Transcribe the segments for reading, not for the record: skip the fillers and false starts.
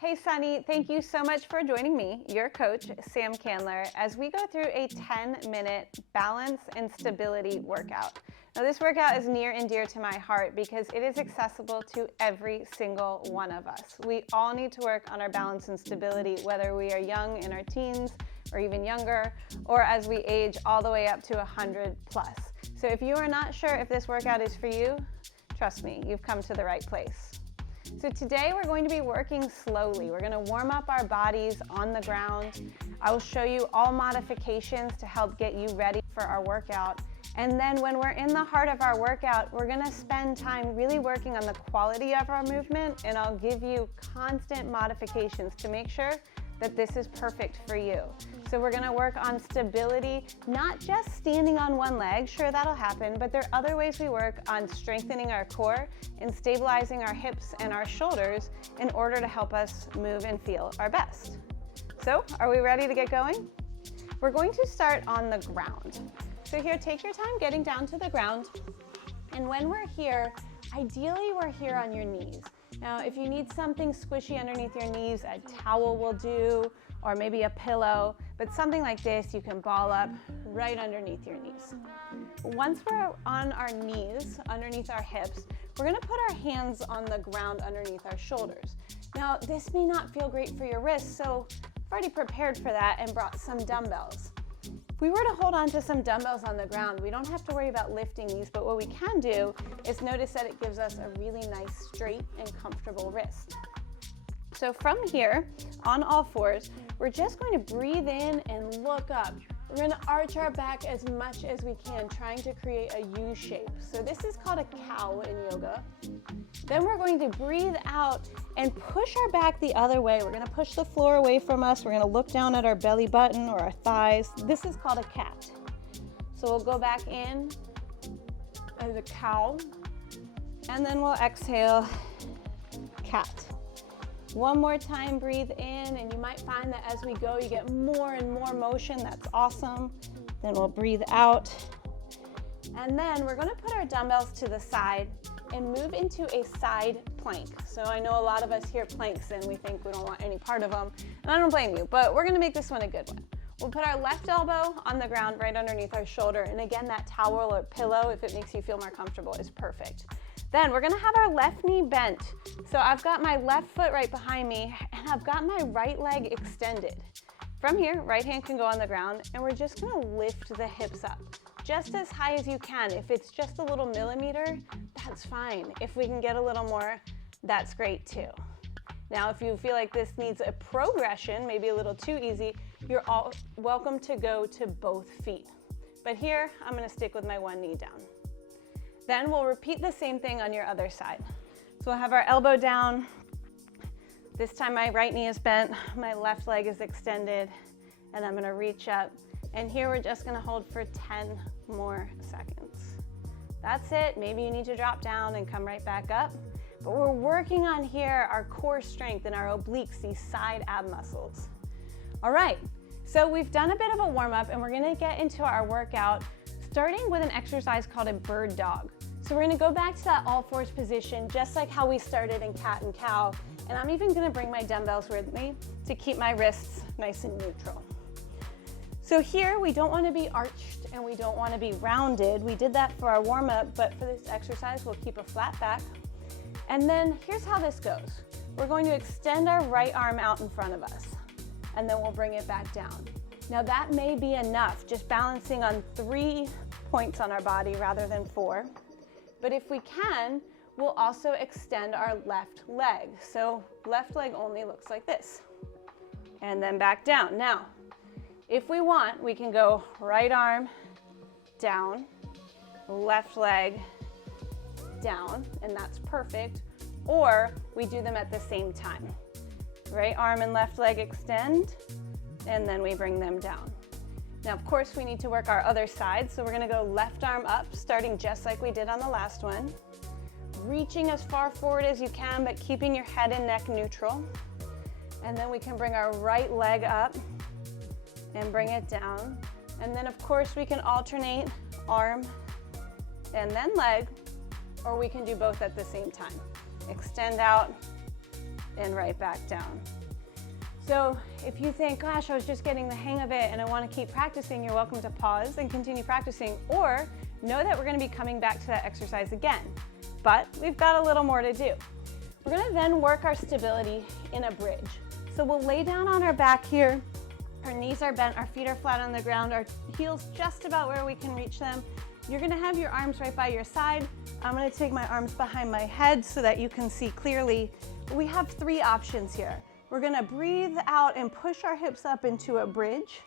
Hey Sunny, thank you so much for joining me, your coach, Sam Candler, as we go through a 10-minute balance and stability workout. Now this workout is near and dear to my heart because it is accessible to every single one of us. We all need to work on our balance and stability, whether we are young in our teens or even younger, or as we age all the way up to 100 plus. So if you are not sure if this workout is for you, trust me, you've come to the right place. So today we're going to be working slowly. We're going to warm up our bodies on the ground. I will show you all modifications to help get you ready for our workout. And then when we're in the heart of our workout, we're going to spend time really working on the quality of our movement, and I'll give you constant modifications to make sure that this is perfect for you. So we're gonna work on stability, not just standing on one leg, sure that'll happen, but there are other ways we work on strengthening our core and stabilizing our hips and our shoulders in order to help us move and feel our best. So are we ready to get going? We're going to start on the ground. So here, take your time getting down to the ground. And when we're here, ideally we're here on your knees. Now, if you need something squishy underneath your knees, a towel will do, or maybe a pillow, but something like this you can ball up right underneath your knees. Once we're on our knees, underneath our hips, we're gonna put our hands on the ground underneath our shoulders. Now, this may not feel great for your wrists, so I've already prepared for that and brought some dumbbells. If we were to hold on to some dumbbells on the ground, we don't have to worry about lifting these, but what we can do is notice that it gives us a really nice, straight, and comfortable wrist. So from here, on all fours, we're just going to breathe in and look up. We're going to arch our back as much as we can, trying to create a U shape. So this is called a cow in yoga. Then we're going to breathe out and push our back the other way. We're going to push the floor away from us. We're going to look down at our belly button or our thighs. This is called a cat. So we'll go back in as a cow, and then we'll exhale, cat. One more time, breathe in, and you might find that as we go, you get more and more motion. That's awesome. Then we'll breathe out. And then we're gonna put our dumbbells to the side and move into a side plank. So I know a lot of us hear planks and we think we don't want any part of them, and I don't blame you, but we're gonna make this one a good one. We'll put our left elbow on the ground right underneath our shoulder, and again, that towel or pillow, if it makes you feel more comfortable, is perfect. Then we're gonna have our left knee bent. So I've got my left foot right behind me, and I've got my right leg extended. From here, right hand can go on the ground, and we're just gonna lift the hips up, just as high as you can. If it's just a little millimeter, that's fine. If we can get a little more, that's great too. Now, if you feel like this needs a progression, maybe a little too easy, you're all welcome to go to both feet. But here, I'm gonna stick with my one knee down. Then we'll repeat the same thing on your other side. So we'll have our elbow down. This time my right knee is bent, my left leg is extended, and I'm gonna reach up. And here we're just gonna hold for 10 more seconds. That's it. Maybe you need to drop down and come right back up. But we're working on here our core strength and our obliques, these side ab muscles. All right, so we've done a bit of a warm up, and we're gonna get into our workout starting with an exercise called a bird dog. So we're gonna go back to that all fours position, just like how we started in cat and cow. And I'm even gonna bring my dumbbells with me to keep my wrists nice and neutral. So here, we don't wanna be arched and we don't wanna be rounded. We did that for our warm up, but for this exercise, we'll keep a flat back. And then here's how this goes. We're going to extend our right arm out in front of us, and then we'll bring it back down. Now that may be enough, just balancing on 3 points on our body rather than 4. But if we can, we'll also extend our left leg. So left leg only looks like this. And then back down. Now, if we want, we can go right arm down, left leg down, and that's perfect. Or we do them at the same time. Right arm and left leg extend, and then we bring them down. Now, of course, we need to work our other side, so we're gonna go left arm up, starting just like we did on the last one. Reaching as far forward as you can, but keeping your head and neck neutral. And then we can bring our right leg up and bring it down. And then, of course, we can alternate arm and then leg, or we can do both at the same time. Extend out and right back down. So if you think, gosh, I was just getting the hang of it and I want to keep practicing, you're welcome to pause and continue practicing, or know that we're going to be coming back to that exercise again. But we've got a little more to do. We're going to then work our stability in a bridge. So we'll lay down on our back here. Our knees are bent, our feet are flat on the ground, our heels just about where we can reach them. You're going to have your arms right by your side. I'm going to take my arms behind my head so that you can see clearly. We have 3 options here. We're going to breathe out and push our hips up into a bridge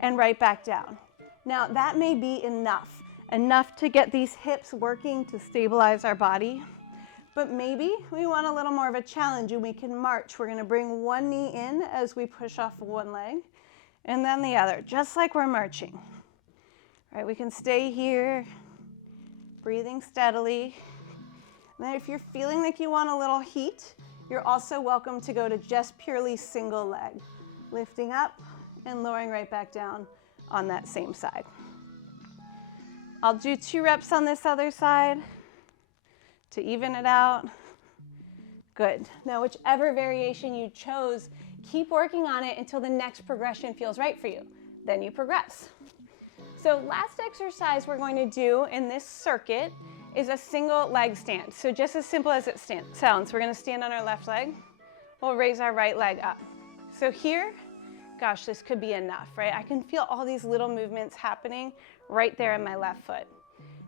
and right back down. Now that may be enough to get these hips working to stabilize our body. But maybe we want a little more of a challenge and we can march. We're going to bring one knee in as we push off one leg and then the other, just like we're marching. All right, we can stay here, breathing steadily. And then if you're feeling like you want a little heat, you're also welcome to go to just purely single leg, lifting up and lowering right back down on that same side. I'll do 2 reps on this other side to even it out. Good. Now, whichever variation you chose, keep working on it until the next progression feels right for you. Then you progress. So last exercise we're going to do in this circuit is a single leg stand. So just as simple as it sounds, we're going to stand on our left leg. We'll raise our right leg up. So here, gosh, this could be enough, right? I can feel all these little movements happening right there in my left foot.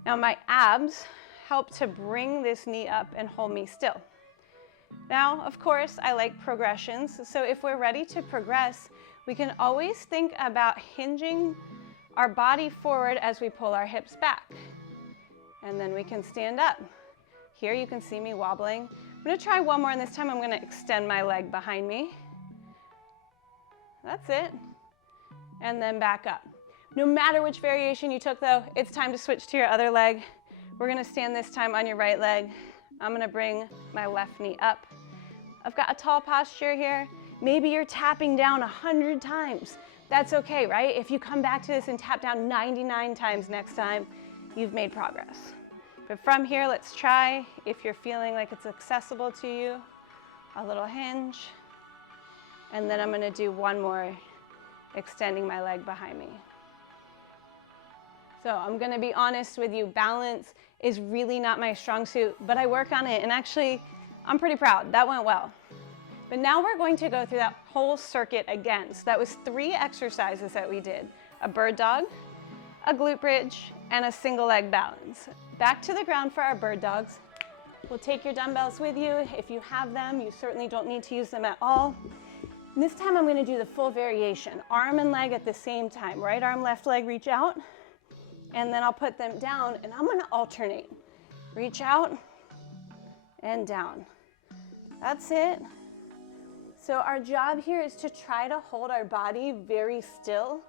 Now my abs help to bring this knee up and hold me still. Now, of course, I like progressions. So if we're ready to progress, we can always think about hinging our body forward as we pull our hips back. And then we can stand up. Here you can see me wobbling. I'm going to try one more, and this time I'm going to extend my leg behind me. That's it. And then back up. No matter which variation you took though, it's time to switch to your other leg. We're going to stand this time on your right leg. I'm going to bring my left knee up. I've got a tall posture here. Maybe you're tapping down 100 times. That's okay, right? If you come back to this and tap down 99 times next time, you've made progress. But from here, let's try, if you're feeling like it's accessible to you, a little hinge. And then I'm going to do one more, extending my leg behind me. So I'm going to be honest with you, balance is really not my strong suit, but I work on it, and actually I'm pretty proud. That went well. But now we're going to go through that whole circuit again. So that was 3 exercises that we did: a bird dog, a glute bridge, and a single leg balance. Back to the ground for our bird dogs. We'll take your dumbbells with you. If you have them, you certainly don't need to use them at all. And this time I'm going to do the full variation, arm and leg at the same time. Right arm, left leg, reach out. And then I'll put them down, and I'm going to alternate. Reach out and down. That's it. So our job here is to try to hold our body very still,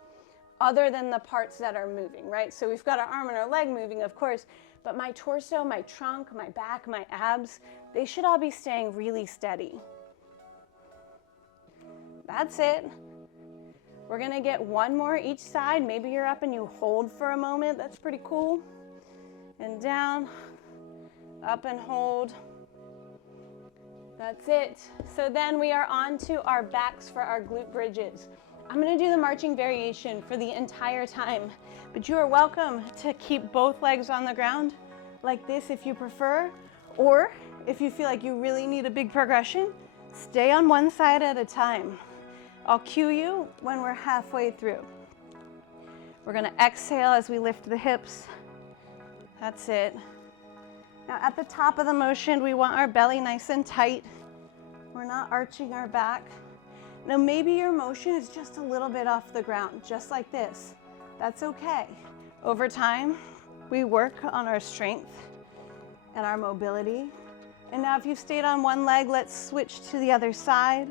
other than the parts that are moving, right? So we've got our arm and our leg moving, of course, but my torso, my trunk, my back, my abs, they should all be staying really steady. That's it. We're gonna get one more each side. Maybe you're up and you hold for a moment. That's pretty cool. And down, up and hold. That's it. So then we are on to our backs for our glute bridges. I'm gonna do the marching variation for the entire time, but you are welcome to keep both legs on the ground like this if you prefer, or if you feel like you really need a big progression, stay on one side at a time. I'll cue you when we're halfway through. We're gonna exhale as we lift the hips. That's it. Now at the top of the motion, we want our belly nice and tight. We're not arching our back. Now maybe your motion is just a little bit off the ground, just like this. That's okay. Over time, we work on our strength and our mobility. And now if you've stayed on one leg, let's switch to the other side.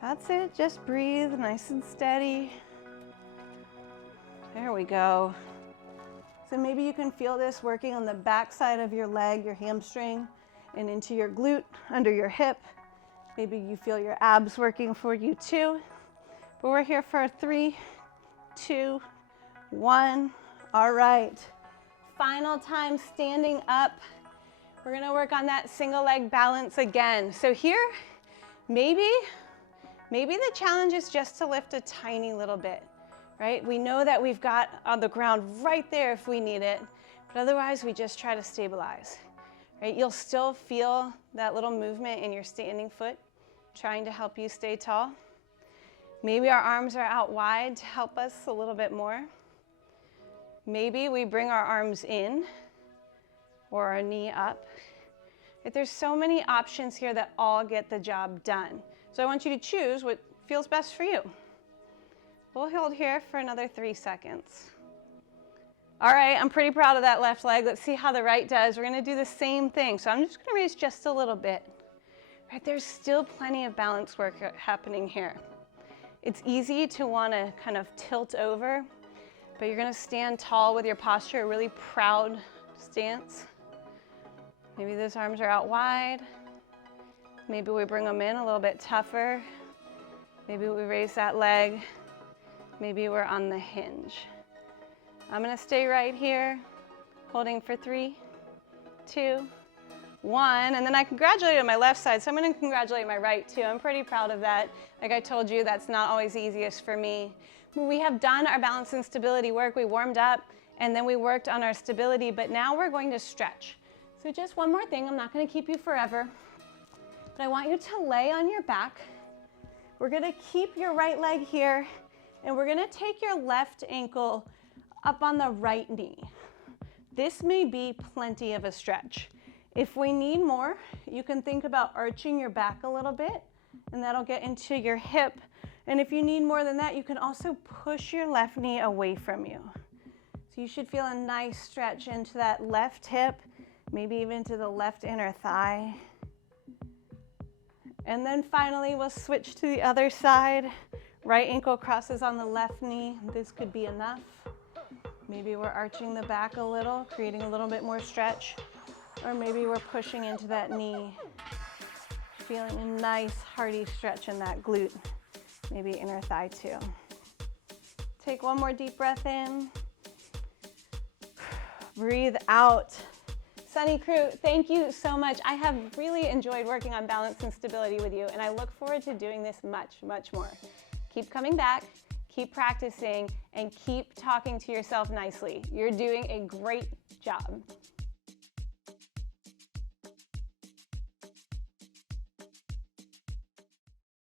That's it, just breathe nice and steady. There we go. So maybe you can feel this working on the back side of your leg, your hamstring, and into your glute, under your hip. Maybe you feel your abs working for you too. But we're here for 3, 2, 1. All right. Final time standing up. We're gonna work on that single leg balance again. So here, maybe the challenge is just to lift a tiny little bit, right? We know that we've got on the ground right there if we need it, but otherwise we just try to stabilize, right? You'll still feel that little movement in your standing foot, trying to help you stay tall. Maybe our arms are out wide to help us a little bit more. Maybe we bring our arms in or our knee up. There's so many options here that all get the job done. So I want you to choose what feels best for you. We'll hold here for another 3 seconds. All right, I'm pretty proud of that left leg. Let's see how the right does. We're gonna do the same thing. So I'm just gonna raise just a little bit. Right, there's still plenty of balance work happening here. It's easy to wanna kind of tilt over, but you're gonna stand tall with your posture, a really proud stance. Maybe those arms are out wide. Maybe we bring them in a little bit tougher. Maybe we raise that leg. Maybe we're on the hinge. I'm gonna stay right here, holding for 3, 2, 1, and then I congratulated my left side, so I'm gonna congratulate my right too. I'm pretty proud of that. Like I told you, that's not always the easiest for me. We have done our balance and stability work. We warmed up, and then we worked on our stability, but now we're going to stretch. So just one more thing, I'm not gonna keep you forever, but I want you to lay on your back. We're gonna keep your right leg here, and we're gonna take your left ankle up on the right knee. This may be plenty of a stretch. If we need more, you can think about arching your back a little bit, and that'll get into your hip. And if you need more than that, you can also push your left knee away from you. So you should feel a nice stretch into that left hip, maybe even to the left inner thigh. And then finally, we'll switch to the other side. Right ankle crosses on the left knee. This could be enough. Maybe we're arching the back a little, creating a little bit more stretch. Or maybe we're pushing into that knee, feeling a nice hearty stretch in that glute, maybe inner thigh too. Take one more deep breath in. Breathe out. Sunny Crew, thank you so much. I have really enjoyed working on balance and stability with you, and I look forward to doing this much, much more. Keep coming back, keep practicing, and keep talking to yourself nicely. You're doing a great job.